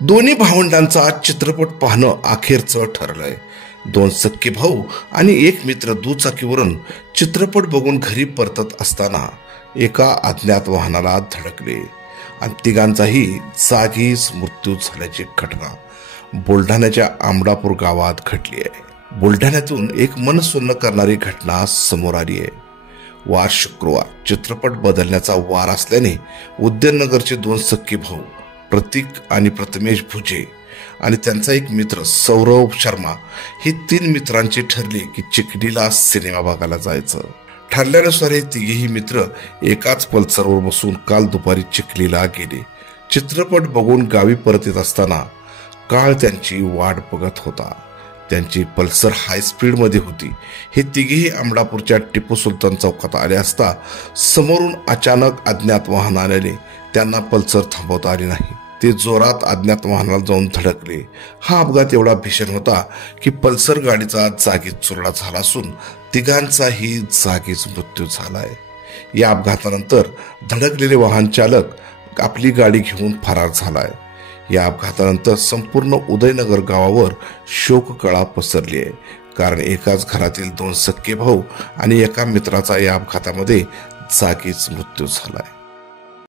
दोन्ही भावंडांचा आज चित्रपट पाहणं अखेरचं ठरलंय। दोन सख्खे भाऊ आणि एक मित्र दुचाकीवरून चित्रपट बघून घरी परतत असताना एका अज्ञात वाहनाला धडकले आणि तिघांचाही जागीच मृत्यू झाल्याची घटना बुलढाण्याच्या आमडापूर गावात घडली आहे। बुलढाण्यातून एक मनसुन्न करणारी घटना समोर आली आहे। वार शुक्रवार चित्रपट बदलण्याचा वार असल्याने उद्याननगरचे दोन सख्खे भाऊ प्रतीक आणि प्रथमेश भुजे आणि त्यांचा एक मित्र सौरव शर्मा हे तीन मित्रांचे ठरले की चिखलीला सिनेमा बघायला जायचं। ठरल्यानुसार हे तिघेही मित्र एकाच पल्सरवर बसून काल दुपारी चिखलीला गेले। चित्रपट बघून गावी परत येत असताना काळ त्यांची वाट बघत होता। त्यांची पल्सर हाय स्पीड मध्ये होती। हे तिघेही आमडापूरच्या टिपू सुलतान चौकात आले असता समोरून अचानक अज्ञात वाहन आल्याने त्यांना पल्सर थांबवता आली नाही। ते जोरात अज्ञात वाहनाला जाऊन धडकले। हा अपघात एवढा भीषण होता की पल्सर गाडीचा जागीच चुरडा झाला असून तिघांचाही जागीच मृत्यू झालाय। या अपघातानंतर धडकलेले वाहन चालक आपली गाडी घेऊन फरार झालाय। या अपघातानंतर संपूर्ण उदयनगर गावावर शोककळा पसरली आहे, कारण एकाच घरातील दोन सख्खे भाऊ आणि एका मित्राचा या अपघातामध्ये जागीच मृत्यू झालाय।